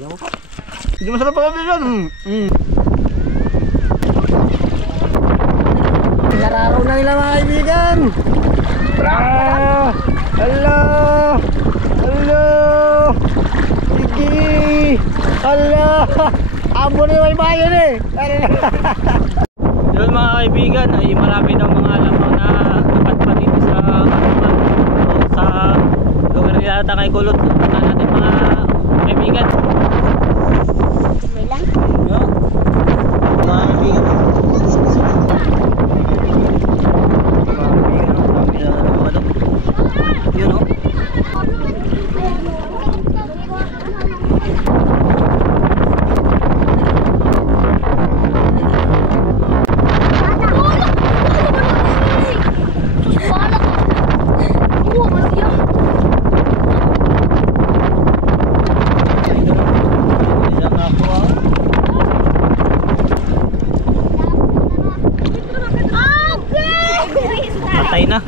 Hindi masarap pa kami yun. Nararaw na nila mga kaibigan. Hello. Sige. Hello. Abo na yung bayan eh. Yun mga kaibigan, ay marami daw mga alam mo na napadpad dito sa lugar nila Takay Kulot. Punta natin mga kaibigan. May lang. Yo. Mga kaibigan. Yun o. Patay na.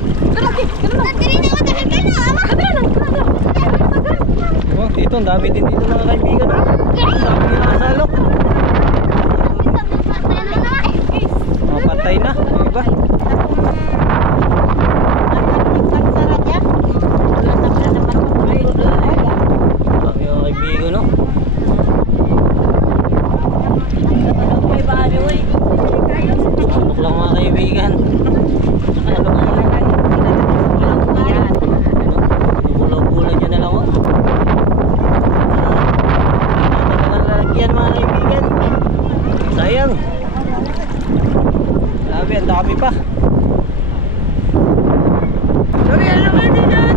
Oh, dito, ang dami din dito mga kaibigan. Ang dami din nakasalok. Oh, patay na. Yung iba. Dami mga kaibigan, no? Salok lang mga kaibigan. Bula-bula dyan na lang oh. Yan mga kaibigan. Sayang. Sabi, ang dami pa. Sorry, ano kaibigan?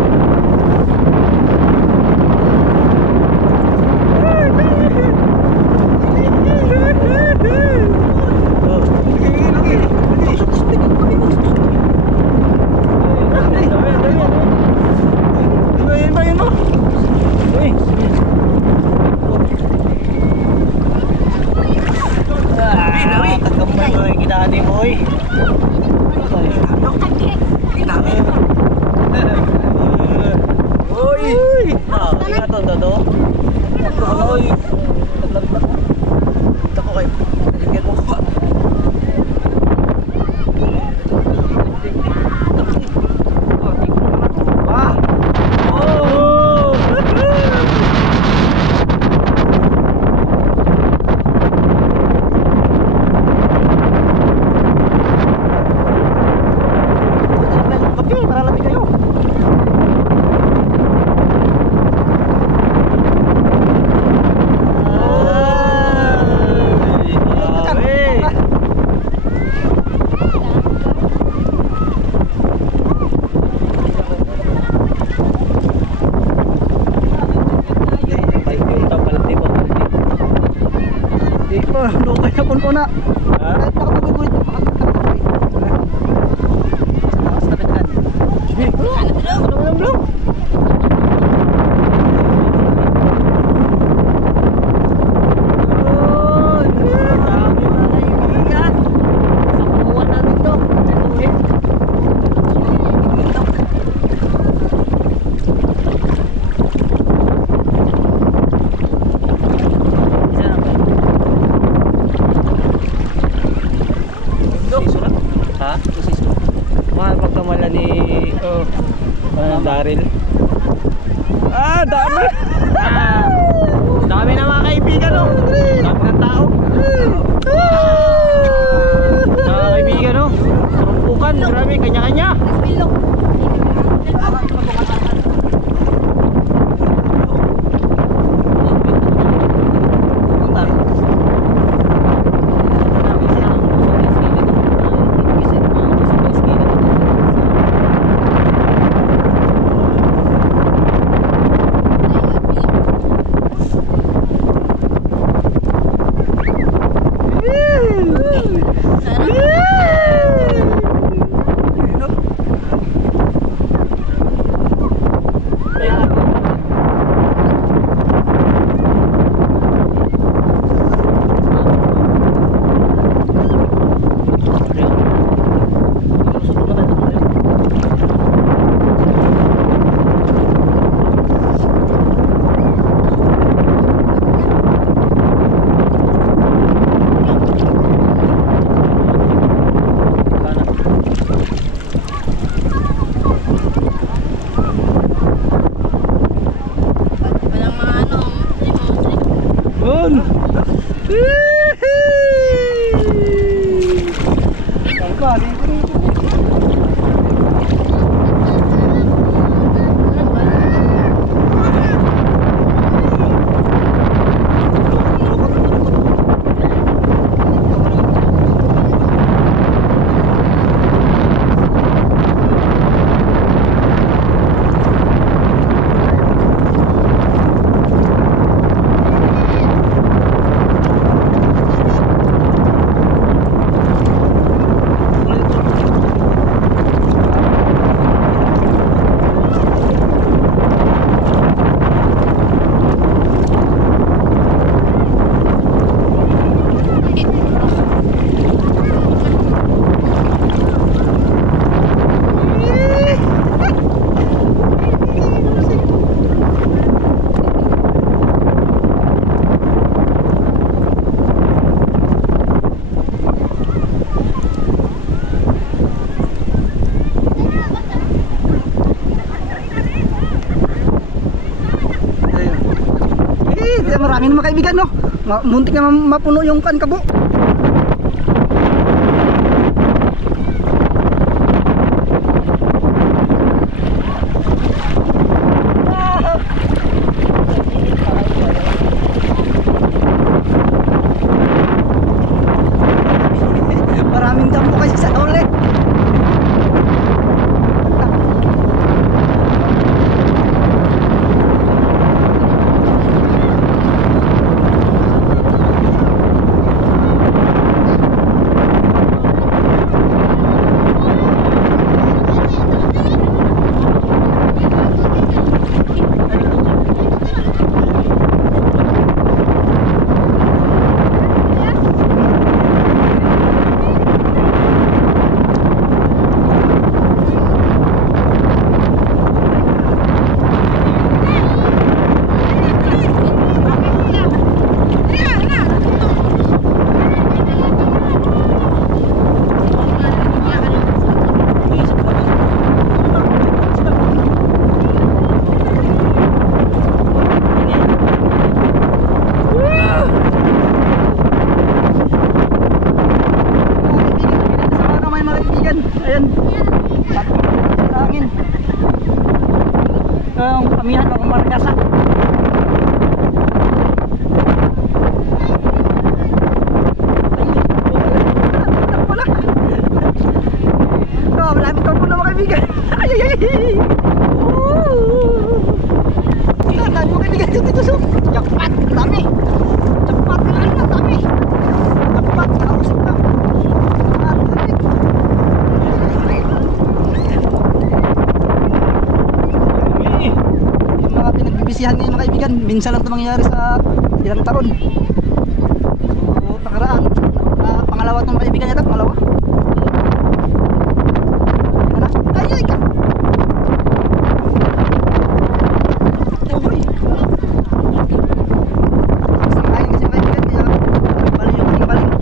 Na. Ha? Daryl. Dami. Dami na mga kaibigan oh. Dami ng tao. Mga kaibigan oh. Sarumpukan, grabe, kanya-kanya. Marami naman kaibigan, no? Muntik na mapuno yung kan kabo. Maraming dampo kasi sa huli. Ayan. Sa angin. Ang pamihan ng markasa. Malapit ako na mga kaibigan. Ay, ay, ay. Dami mga kaibigan dito. Jackpot. Dami. Jackpot. Dami. Jackpot. Kausap na. Pinagbibisihan ngayon mga kaibigan, minsan lang ito mangyayari sa ilang taon. So, nakaraan, pangalawa itong mga kaibigan yata, pangalawa. Ay, ay ka! Uy! Isang kain kasi mga kaibigan, kaya bali yung aking baling.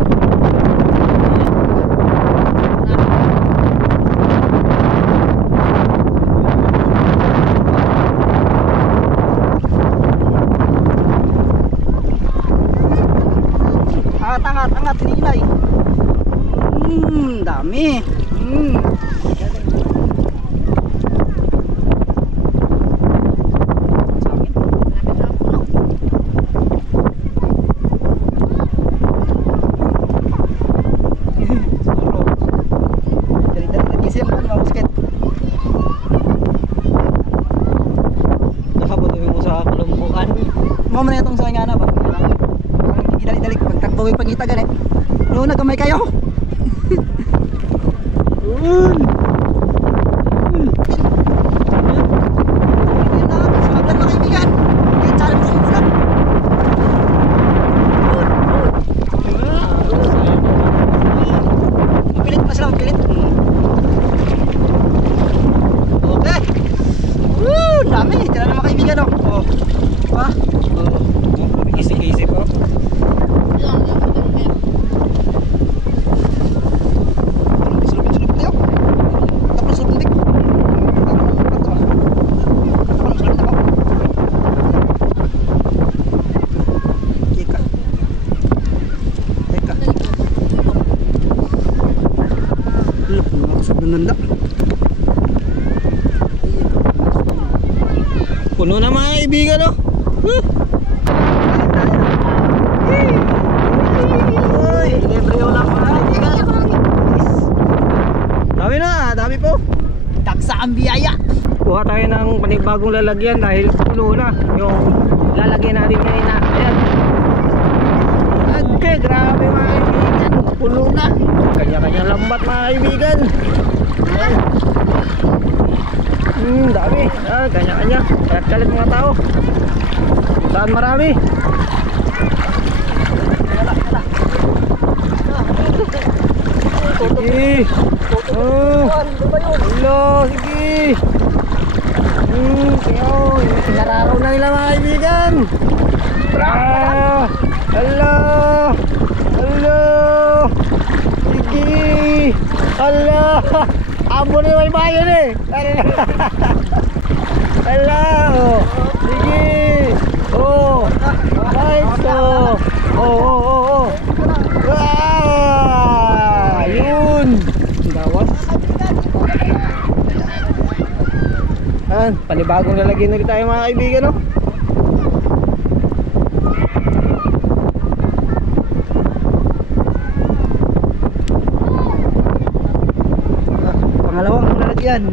Angat, hinihilay. Dami. Dari-dari lagi siya mga basket. Nakabutuhin mo sa kalumbukan. Mo man itong sa nga na ba? Dali-dali pagtagbawi pangita ganit. No nagamay kayo. Dami, tira na mga kaibigan, oh. Ha? Easy po. Sulupin tayo. nanda. Puno na mga kaibigan, no? Uy, libre wala mga kaibigan. Dami na, dami po. Taksa ang biyaya. Kuha tayo ng panibagong lalagyan dahil puno na yung lalagyan natin ngayon na. Ayan. Okay, grabe mga kaibigan. Puno na. Kanya-kanya lambat mga kaibigan. Ayan. Dami. Ah, kanya-kanya. Kalit-kalit mga tao. Saan marami? Sige. Oh. Hello, sige. Sinararaw na nila mga kaibigan. Ah, hello. Hello. Sige. Hello. Amo na may bayan eh. Hello. Sige. Oh. Nice. Oh. Ah, yun. Gawat. Panibagong lalagyan ulit tayo mga kaibigan, no? Pangalawang lalagyan.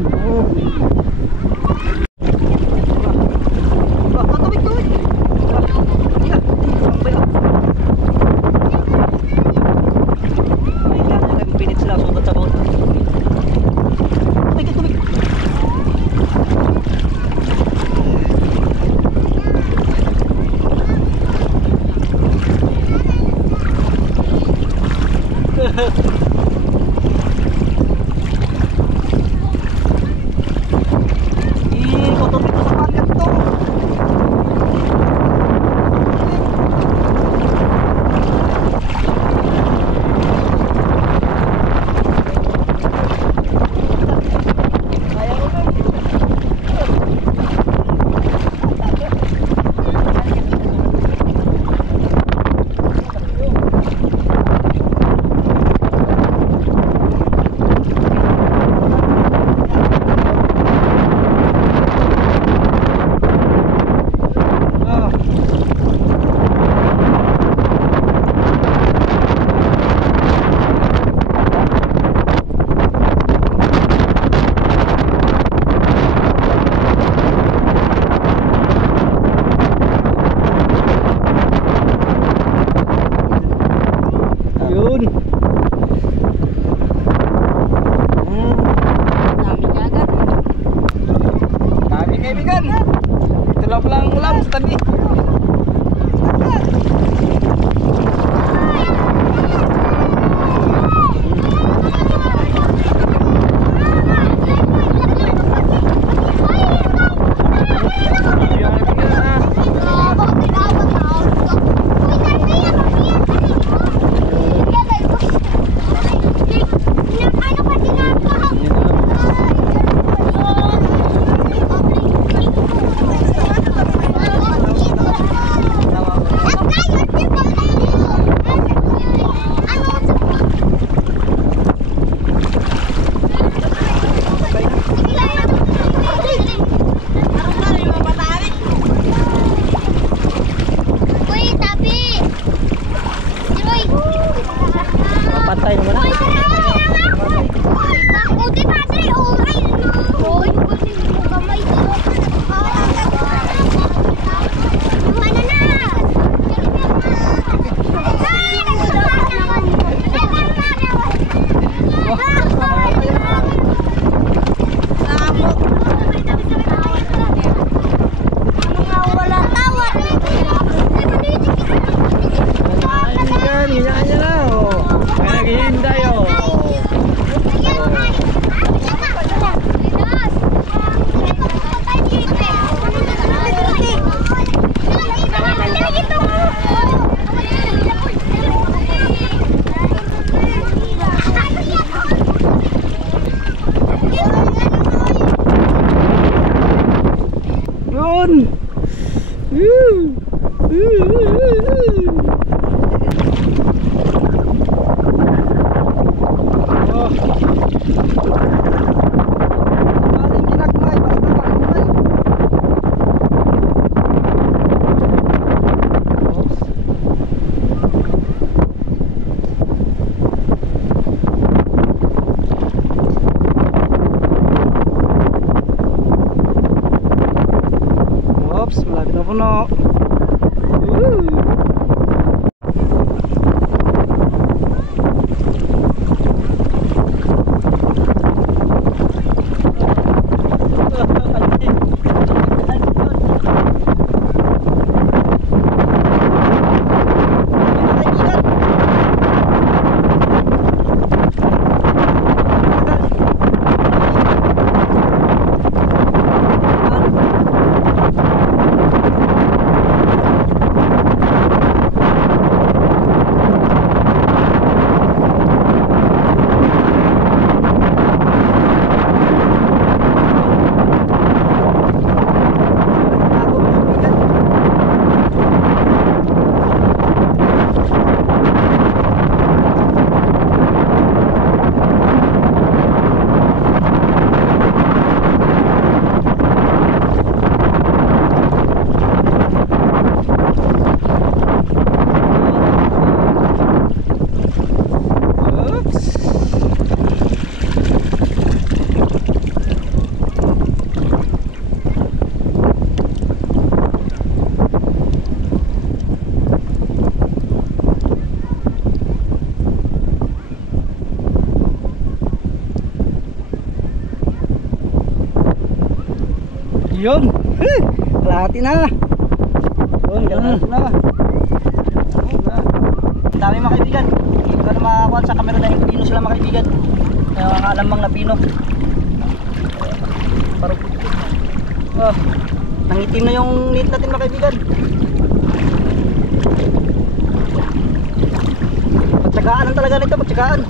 Yun. Kalahati na. Yun, kalahati na. Ang dami mga kaibigan. Hindi ko na makakuha sa camera dahil pino sila mga kaibigan. Alamang na pino. Parang nangitim na yung net natin mga kaibigan. Pagtsagaan lang talaga nito, pagtsagaan.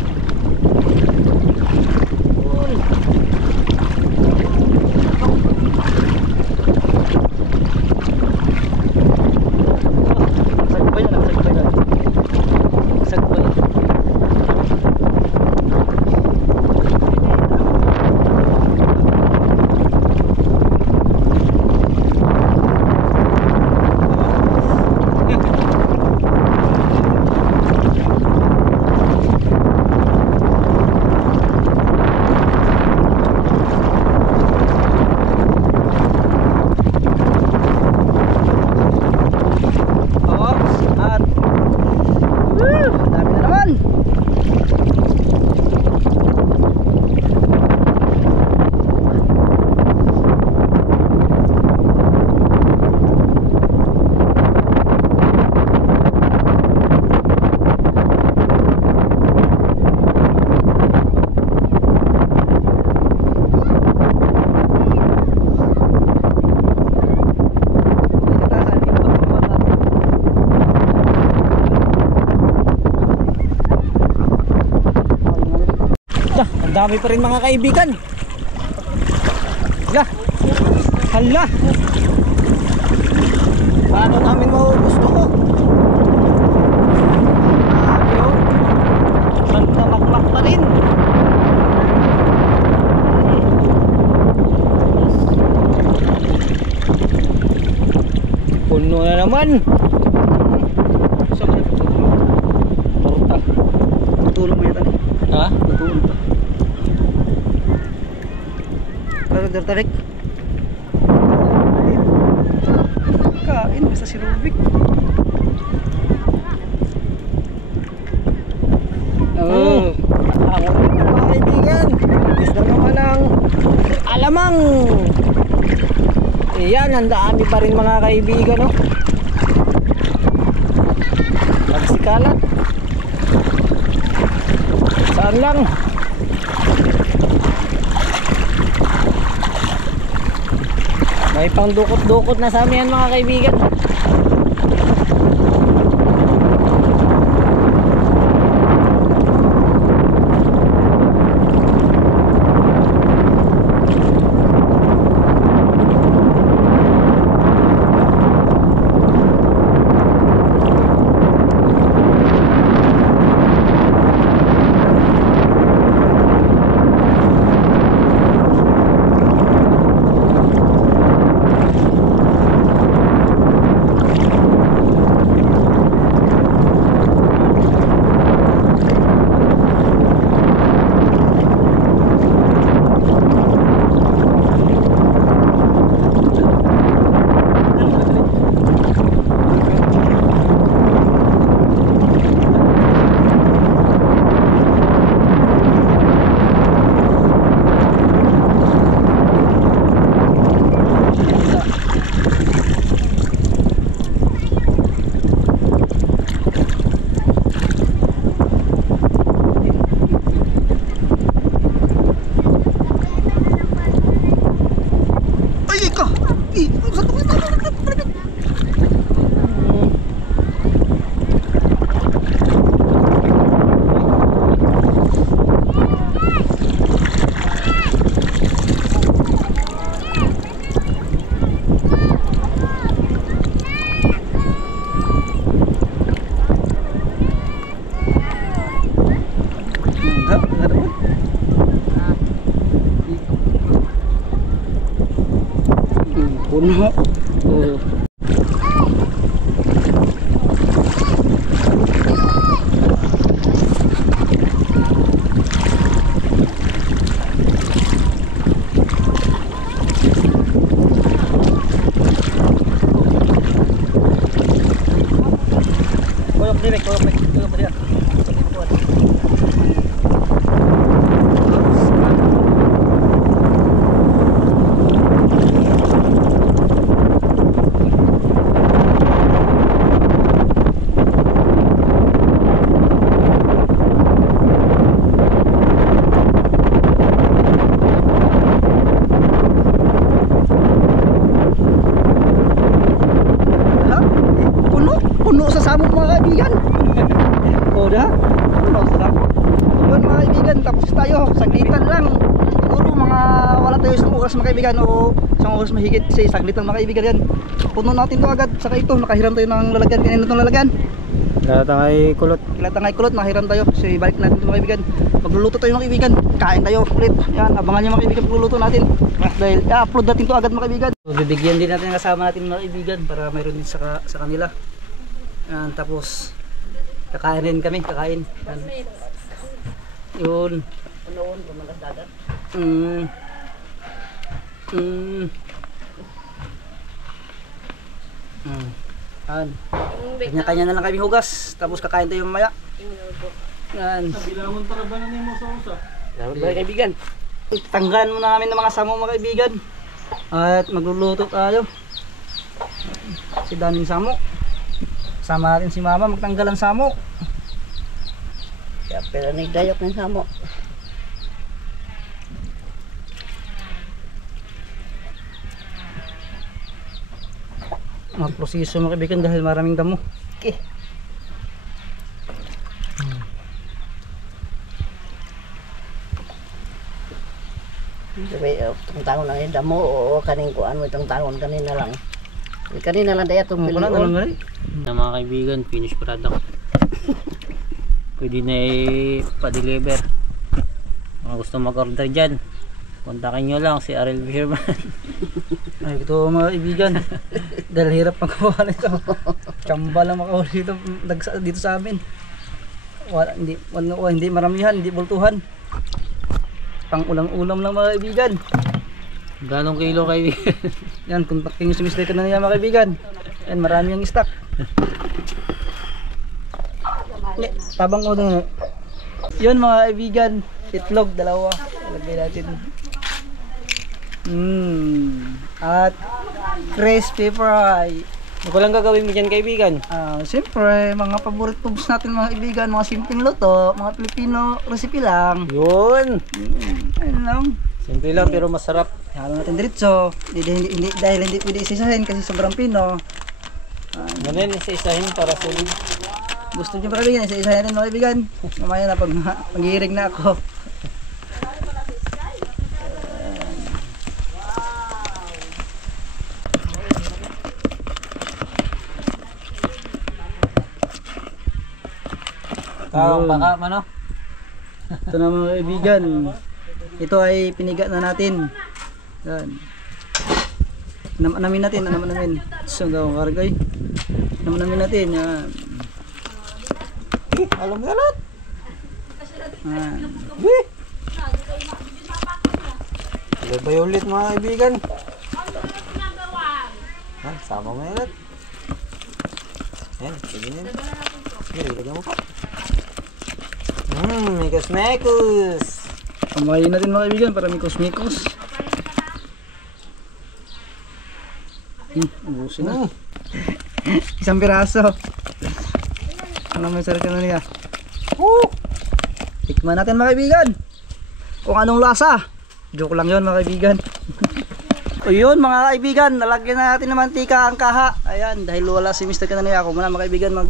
Ang dami pa rin mga kaibigan. Hala. Paano namin maubos to? Santa makmak pa rin. Puno na naman. Torta. Tutulong mo yata. Ha? Tutulong pa. Tarik. Kain basta si Rubik. Ako rin mga kaibigan. Gusto naman ng alamang. Ayan, ang dami pa rin mga kaibigan, no? Nagsikalat. Saan lang? May pang dukot-dukot na sa amin yan mga kaibigan. Puno. Koyok dia. mga kaibigan. O na? Ano, sarap. Yun mga kaibigan, tapos tayo, saglitan lang. Siguro mga wala tayo isang oras mga kaibigan o isang oras mahigit kasi saglit lang mga kaibigan yan. Puno natin to agad, saka ito, nakahiram tayo ng lalagyan, kanina itong lalagyan. Tangay kulot. Kilatangay kulot, nakahiram tayo, kasi balik natin ito mga kaibigan. Magluluto tayo mga kaibigan, kain tayo ulit. Yan, abangan nyo mga kaibigan pagluluto natin. Dahil upload natin to agad mga kaibigan. So, bibigyan din natin ang kasama natin mga kaibigan para mayroon din sa kanila. Yan, tapos kakain rin kami, kakain. Yan. Yun. Yan. Kanya-kanya na lang kami hugas. Tapos kakain tayo mamaya. Yan. Bilangon para ba na mo sa usa? Mga kaibigan. Tanggalan muna namin ng mga samo mga kaibigan. At magluluto tayo. Si daming samo. Sama natin si mama magtanggal ang samo. Kaya pero nagdayok ng samo. Mga proseso mga kaibigan dahil maraming damo. Okay. Sabi, itong taon lang yung damo o kaning kuan mo itong taon kanina lang. Kanina lang daya itong Wala pilion. na lang Na mga kaibigan, finished product. Pwede na pa-deliver. Mga gusto mag-order dyan, kontakin nyo lang si Ariel Fisherman. Ay, ito mga kaibigan. Dahil hirap magawa nito. Tsamba lang makahuli dito sa amin. Hindi maramihan, hindi bultuhan. Pang ulam-ulam lang mga kaibigan. Ganong kilo kaibigan? Yan, kontakin nyo si Mr. Kananiya mga kaibigan. Yan, marami ang stock. Tabang ko doon. Yun mga kaibigan, itlog, dalawa. Lagay natin. At crispy fry. Ano lang gagawin mo dyan kaibigan? Siyempre, mga favorite foods natin mga kaibigan, mga simpleng luto, mga Pilipino recipe lang. Yun! Ayun lang. Simple lang pero masarap. Halo natin diretso. Dahil hindi pwede isisahin kasi sobrang pino. Ganun, isa-isahin para sulit. Gusto nyo ba kaibigan? Isa-isahin natin mga kaibigan. Mamaya na pag maghihirig na ako. Baka mano? Ito na mga kaibigan. Ito ay piniga na natin. Yan. Namin natin. So, gawang kargay. Namin natin. Yan. Alam mo lahat? Yan. Sabay ulit mga kaibigan. Yan, sama mo ulit. Yan, sige na. Sige, ilagay mo pa. Mikos-mekos. Pamayin natin mga kaibigan para mikos-mikos. Ubusin na. Isang piraso. Ano may sarap ka na niya? Tikman natin mga kaibigan. Kung anong lasa. Joke lang yun mga kaibigan. O yun mga kaibigan, nalagyan na natin ng mantika ang kaha. Ayan, dahil wala si Mr. Kananiya, ako muna mga kaibigan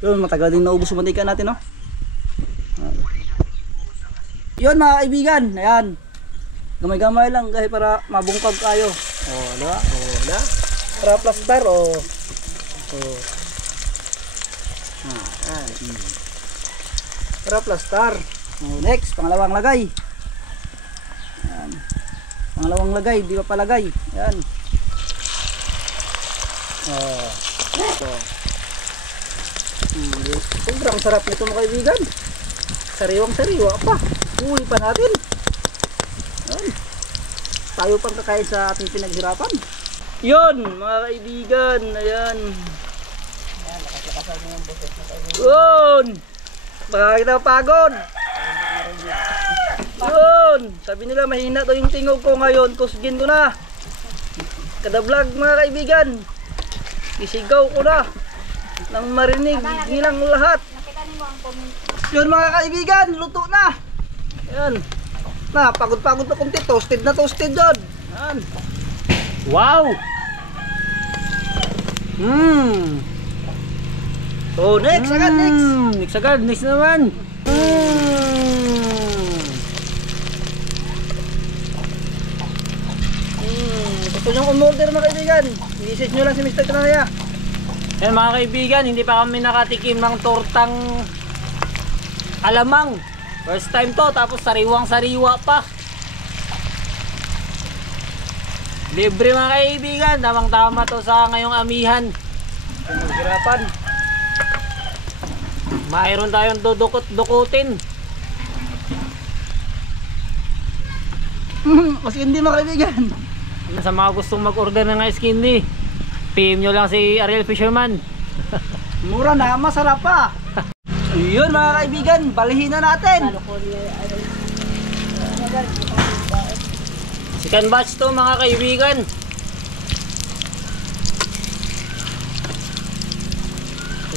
yun, matagal din naubos yung mantika natin, no? Yun mga kaibigan, ayan. Gamay-gamay lang dahil para mabungkag kayo. Diba? Diba? Para plastar, para plastar. Next, pangalawang lagay. Ayan. Pangalawang lagay, di pa palagay. Ayan. Sobrang sarap nito mga kaibigan. Sariwang sariwa pa. Huli pa natin. Ayan. Tayo pang kakain sa ating pinaghirapan. Yun mga kaibigan. Ayan. Yun. Baka kita pagod. Yun. Sabi nila mahina to yung tingog ko ngayon. Kusgin ko na. Kada vlog mga kaibigan. Isigaw ko na. Nang marinig nilang lahat. Yun mga kaibigan. Luto na. Ayan. Na, pagod-pagod na konti. Toasted na toasted dyan. Yan. Wow! So next, agad next. Next agad, next naman. Gusto nyo umorder mga kaibigan, i-message nyo lang si Mr. Kanaya. Yan mga kaibigan, hindi pa kami nakatikim ng tortang alamang. First time to, tapos sariwang sariwa pa. Libre mga kaibigan, tamang tama to sa ngayong amihan. Maghirapan. Mayroon tayong dudukot-dukutin. Kasi hindi mga kaibigan. Sa mga gustong mag-order ng ice candy, PM nyo lang si Ariel Fisherman. Mura na, masarap pa. Yun mga kaibigan, balihin na natin. Second batch to mga kaibigan.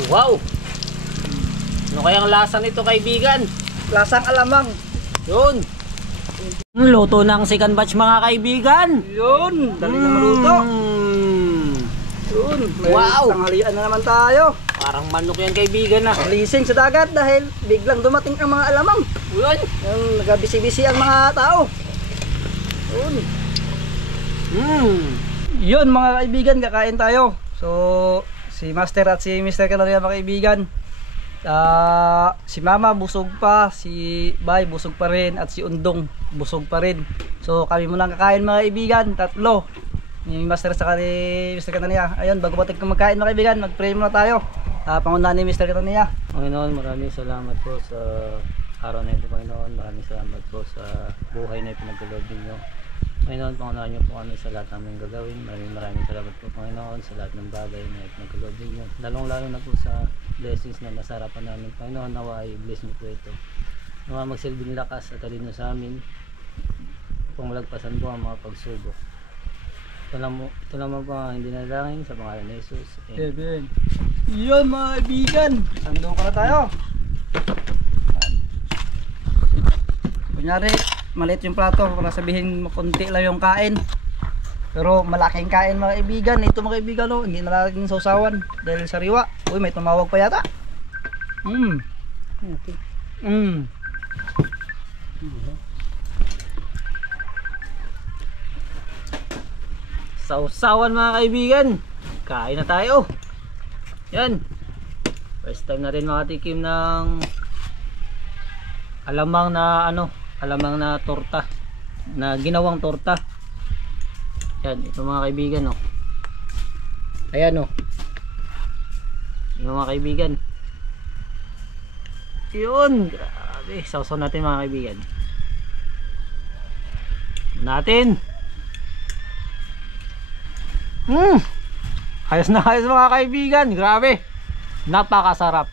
Wow! Ano kayang lasa nito kaibigan? Lasang alamang. Yun! Luto ng second batch mga kaibigan. Yun, dali na maluto. Yun, may Wow! tanghalian na naman tayo. Parang manok yan kaibigan ah. Lising sa dagat dahil biglang dumating ang mga alamang. Yun! Yung nagabisi-bisi ang mga tao. Yun. Yun mga kaibigan, kakain tayo. So, si Master at si Mr. Canaria mga kaibigan. Si Mama busog pa, si Bay busog pa rin, at si Undong busog pa rin. So kami muna kakain mga kaibigan, tatlo. Ni Master sa ni Mr. Canaria. Ayun, bago pa tayo magkain mga kaibigan, mag-pray muna tayo. Pangunahan ni Mr. Canaria. Panginoon, maraming salamat po sa araw na ito Panginoon. Maraming salamat po sa buhay na ipinagkaloob ninyo. Panginoon, pangunahan niyo po kami sa lahat namin gagawin. Maraming salamat po Panginoon sa lahat ng bagay na ipinagkaloob ninyo. Lalong-lalo na po sa blessings na nasa harapan namin. Panginoon, nawa i-bless niyo po ito. Nawa magsilbing lakas at talino sa amin. Pangmalagpasan po ang mga pagsubok. Ito naman po ang hindi nalangin sa pangalan ni Jesus. Amen. Yun mga kaibigan, sandong ka na tayo. Kunyari, maliit yung plato para sabihin makunti lang yung kain. Pero malaking kain mga kaibigan. Ito mga kaibigan, no, hindi na laging sausawan dahil sariwa. Uy, may tumawag pa yata. Sausawan mga kaibigan. Kain na tayo. Yan. First time natin makatikim ng alamang na torta. Na ginawang torta. Yan, ito mga kaibigan oh. Ayan oh. Yung mga kaibigan. Yun, grabe. Sausaw natin mga kaibigan. Ayos na ayos mga kaibigan. Grabe. Napakasarap.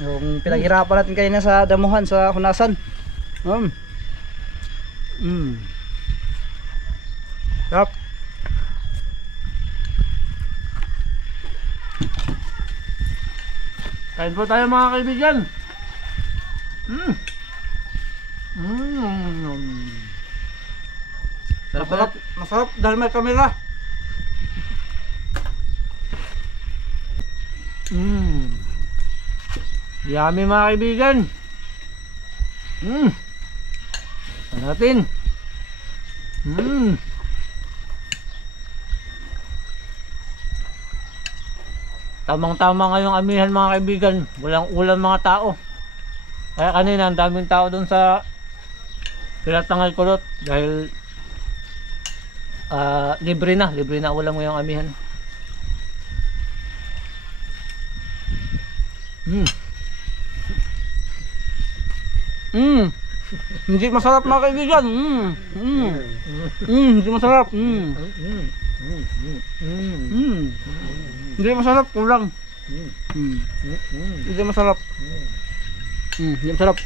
Yung pinaghirapan natin kanina sa damuhan, sa hunasan. Sarap. Kain po tayo mga kaibigan. Masarap, masarap dahil may kamera. Yummy mga kaibigan. Natin. Tamang-tama ngayong amihan mga kaibigan. Walang ulam mga tao. Kaya kanina ang daming tao doon sa Pilatangal Kulot dahil libre na ulam ngayong amihan. Hindi masarap mga kaibigan. Hindi masarap. Hindi masarap, kulang. Hindi masarap. Hindi masarap.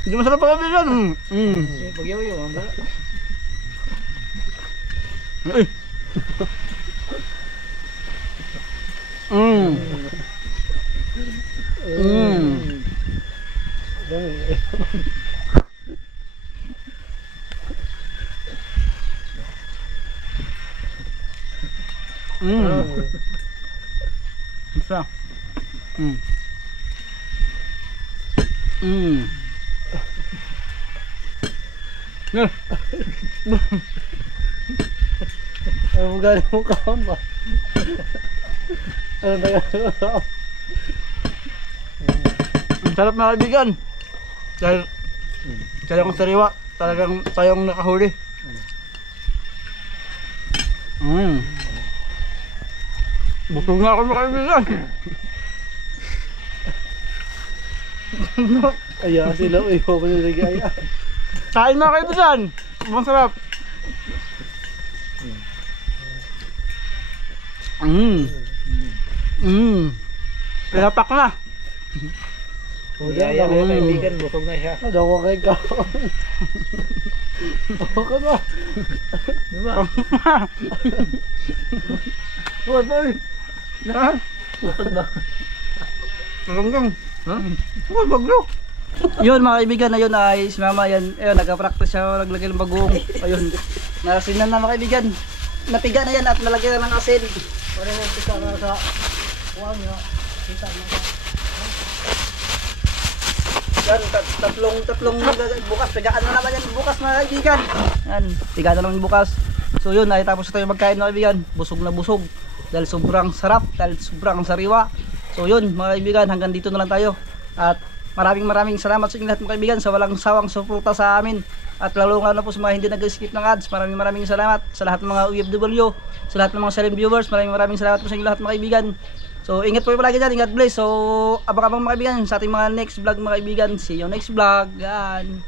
Hindi masarap mga kaibigan. Pagyaw-yaw ang bala. Ay. Isa. Ano mo galing mo kaon ba? Ano na yan? Ang sarap mga kaibigan. Dahil talagang sariwa, talagang tayong nakahuli. Busog na ako mga kaibigan. Aya sila, iho ko nilagay aya. Kain mga kaibigan. Ang sarap. Pinapak na. Aya mo kaibigan, busog na siya. Daw ko kay kaon. Okay ba? Diba? Huwag ba? Yan. Busog ba? Hanggang. Huwag baglo. Yun mga kaibigan, ayun ay si mama yan. Ayun, nagka-practice siya naglagay ng bagong. Ayun, nasinan na mga kaibigan. Napiga na yan at nalagyan na ng asin. Pwede mo kita na sa kuwan nga. Kita na sa Yan, tatlong bukas. Pigaan na naman yan bukas mga kaibigan. Yan, pigaan na naman bukas. So yun, ay tapos tayo magkain mga kaibigan. Busog na busog. Dahil sobrang sarap, dahil sobrang sariwa. So yun mga kaibigan, hanggang dito na lang tayo. At maraming salamat sa inyo lahat mga kaibigan sa walang sawang suporta sa amin. At lalo na po sa mga hindi nag-skip ng ads. Maraming salamat sa lahat ng mga OFW, sa lahat ng mga silent viewers. Maraming salamat po sa inyo lahat mga kaibigan. So ingat po palagi dyan, ingat bless. So abang-abang mga kaibigan sa ating mga next vlog mga kaibigan. See you next vlog. Yan.